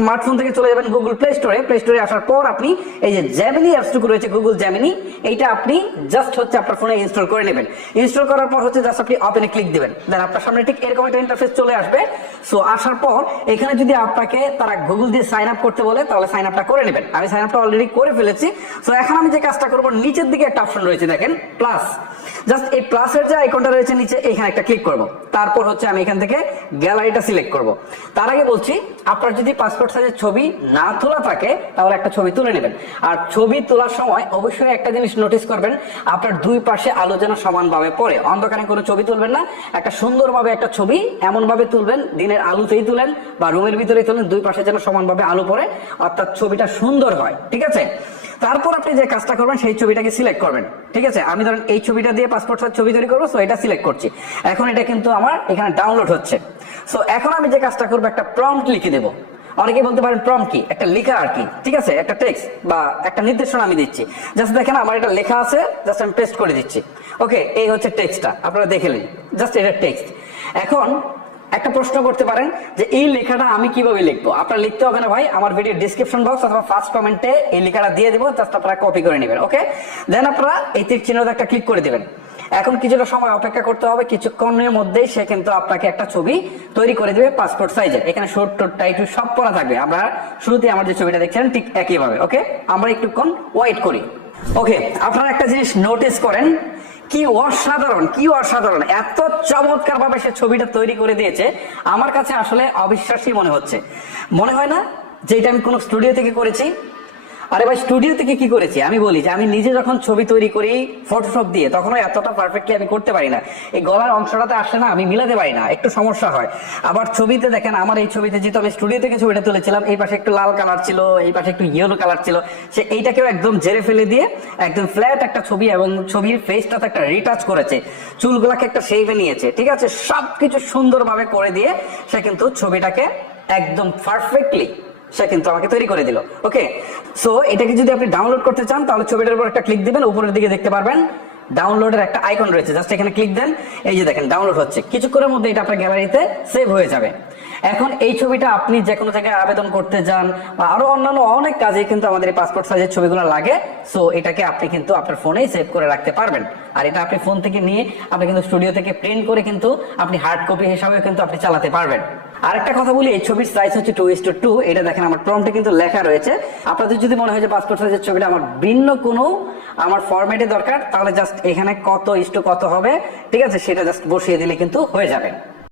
Smartphone থেকে চলে যাবেন গুগল প্লে স্টোরে প্লে স্টোরে আসার পর আপনি এই যে জ্যামিনি অ্যাপসটুকু রয়েছে গুগল জ্যামিনি এইটা আপনি জাস্ট হচ্ছে আপনার ফোনে ইনস্টল করে নেবেন। ইনস্টল করার পর হচ্ছে জাস্ট আপনি ওপেনে ক্লিক দিবেন। দেন আপনার সামনে ঠিক এরকম একটা ইন্টারফেস চলে আসবে। সো আসার পর এখানে যদি আপনাকে তারা গুগল দিয়ে সাইন আপ করতে বলে, তাহলে সাইন আপটা করে নেবেন। আমি সাইন আপটা অলরেডি করে ফেলেছি। সো এখন আমি যে কাজটা করব, নিচের দিকে একটা অপশন রয়েছে, দেখেন প্লাস জাস্ট এই প্লাসের যে আইকনটা রয়েছে নিচে, এখানে একটা ক্লিক করব। তারপর হচ্ছে আমি এখান থেকে গ্যালারিটা সিলেক্ট করব। তার আগে বলছি, আপনার যদি পাসপোর্ট সাইজের ছবি না তোলা থাকে, তাহলে একটা ছবি তুলে নেবেন। আর ছবি তোলার সময় অবশ্যই একটা জিনিস নোটিস করবেন, আপনার দুই পাশে আলো যেন সমানভাবে পড়ে। অন্ধকারে কোনো ছবি তুলবেন না, একটা সুন্দরভাবে একটা ছবি এমন ভাবে তুলবেন দিনের আলোতেই তুলেন বা রুমের ভিতরেই তুলেন, দুই পাশে যেন সমানভাবে আলো পড়ে, অর্থাৎ ছবিটা সুন্দর হয়, ঠিক আছে? তারপর আপনি যে কাজটা করবেন, সেই ছবিটাকে সিলেক্ট করবেন, ঠিক আছে? আমি ধরেন এই ছবিটা দিয়ে পাসপোর্ট সাইজ ছবি তৈরি করব সো এটা সিলেক্ট করছি। এখন এটা কিন্তু আমার এখানে ডাউনলোড হচ্ছে। সো এখন আমি যে কাজটা করব, একটা প্রম্পট লিখে দেবো। অনেকে বলতে পারেন প্রম্পট কি? একটা লেখা আর কি, ঠিক আছে? একটা টেক্সট বা একটা নির্দেশনা আমি দিচ্ছি। জাস্ট দেখেন আমার এটা লেখা আছে জাস্ট আমি পেস্ট করে দিচ্ছি। ওকে এই হচ্ছে টেক্সটটা আপনারা দেখে নিন। জাস্ট এটা টেক্সট এখন একটা প্রশ্ন করতে পারেন যে এই লেখাটা আমি কীভাবে লিখব? আপনার লিখতে হবে না ভাই, আমার ভিডিও ডিসক্রিপশন বক্স অথবা ফার্স্ট কমেন্টে এই লেখাটা দিয়ে দেবো জাস্ট আপনারা কপি করে নেবেন ওকে দেন আপনারা এই তীর চিহ্নটা একটা ক্লিক করে দিবেন। এখন কিছুটা সময় অপেক্ষা করতে হবে, কিছুক্ষণের মধ্যেই সে কিন্তু আপনাকে একটা ছবি তৈরি করে দিবে পাসপোর্ট সাইজের এখানে শর্ট টোট টাইটু সব পড়া থাকবে। আমরা শুরুতে আমার যে ছবিটা দেখছেন ঠিক একইভাবে ওকে আমরা একটুক্ষণ ওয়েট করি। ওকে আপনারা একটা জিনিস নোটিস করেন কি অসাধারণ কি অসাধারণ। এত চমৎকার ভাবে সে ছবিটা তৈরি করে দিয়েছে, আমার কাছে আসলে অবিশ্বাসী মনে হচ্ছে। মনে হয় না যে এটা আমি কোনো স্টুডিও থেকে করেছি? আরে ভাই স্টুডিও থেকে কি করেছি? আমি বলি যে, আমি নিজে যখন ছবি তৈরি করি ফটোশপ দিয়ে, তখনও এতটা পারফেক্টলি আমি করতে পারি না। এই গলার অংশটাতে আসে না, আমি মিলাতে পারি না, একটু সমস্যা হয়। আবার ছবিতে দেখেন, আমার এই ছবিতে যেহেতু আমি স্টুডিও থেকে ছবিটা তুলেছিলাম, এই পাশে একটু লাল কালার ছিল, এই পাশে একটু ইয়েলো কালার ছিল, সে এইটাকেও একদম জেরে ফেলে দিয়ে, একদম ফ্ল্যাট একটা ছবি এবং ছবির ফেসটাতে একটা রিটাচ করেছে। চুলগুলাকে একটা শেভে নিয়েছে, ঠিক আছে? সবকিছু সুন্দরভাবে করে দিয়ে সে কিন্তু ছবিটাকে একদম পারফেক্টলি সে কিন্তু আমাকে তৈরি করে দিল। ওকে সো এটাকে যদি আপনি ডাউনলোড করতে চান, তাহলে ছবিটার উপর একটা ক্লিক দিবেন, উপরের দিকে দেখতে পারবেন ডাউনলোডের একটা আইকন রয়েছে। জাস্ট এখানে ক্লিক দেন, এই যে দেখেন ডাউনলোড হচ্ছে। কিছুক্ষণের মধ্যে এটা আপনার গ্যালারিতে সেভ হয়ে যাবে। এখন এই ছবিটা আপনি যে কোনো জায়গায় আবেদন করতে যান, বা আরও অন্যান্য অনেক কাজে কিন্তু আমাদের এই পাসপোর্ট সাইজের ছবিগুলো লাগে সো এটাকে আপনি কিন্তু আপনার ফোনেই সেভ করে রাখতে পারবেন। আর এটা আপনি ফোন থেকে নিয়ে, আপনি কিন্তু স্টুডিও থেকে প্রিন্ট করে কিন্তু আপনি হার্ড কপি হিসাবে কিন্তু আপনি চালাতে পারবেন। আরেকটা কথা বলি, এই ছবির সাইজ হচ্ছে টু ইস টু টু এটা দেখেন আমার প্রম্পটে কিন্তু লেখা রয়েছে। আপনাদের যদি মনে হয় যে পাসপোর্ট সাইজের ছবিটা আমার ভিন্ন কোনো আমার ফরম্যাটে দরকার, তাহলে জাস্ট এখানে কত ইস টু কত হবে, ঠিক আছে? সেটা জাস্ট বসিয়ে দিলে কিন্তু হয়ে যাবে।